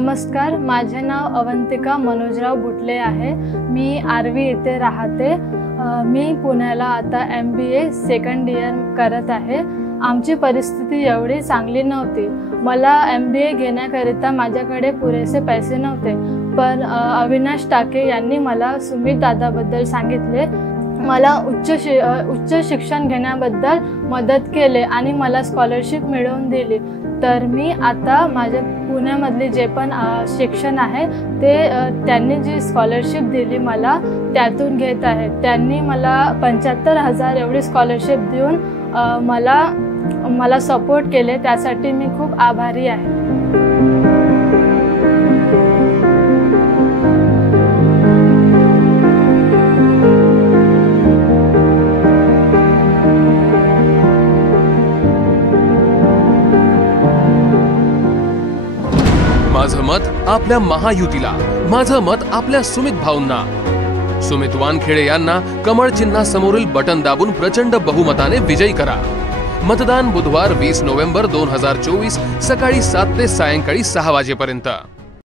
नमस्कार, माझे नाव अवंतिका मनोजराव बुटले आहे। मी आरवी येथे राहते। मी पुण्याला आता MBA सेकंड इयर करत आहे। आमची परिस्थिती एवढी चांगली नव्हती। मला MBA घेण्याकरिता माझ्याकडे पुरेसे पैसे नव्हते, पण अविनाश टाके यांनी मला सुमित दादाबद्दल सांगितले। मला उच्च शिक्षण घेण्याबद्दल मदत केले आणि मला स्कॉलरशिप मिळवून दिली। तर मी आता माझ्या पुण्यामधले जे पण शिक्षण आहे ते त्यांनी जी स्कॉलरशिप दिली मला त्यातून घेत आहे। त्यांनी मला 75,000 एवढी स्कॉलरशिप देऊन मला सपोर्ट केले, त्यासाठी मी खूप आभारी आहे। माझं मत आपल्या महायुतीला, माझं मत आपल्या सुमित भाऊंना। सुमित वानखेडे यांना कमळ चिन्हासमोरील बटन दाबून प्रचंड बहुमताने विजयी करा। मतदान बुधवार 20 नोव्हेंबर 2024 सकाळी 7 ते सायंकाळी 6 वाजेपर्यंत।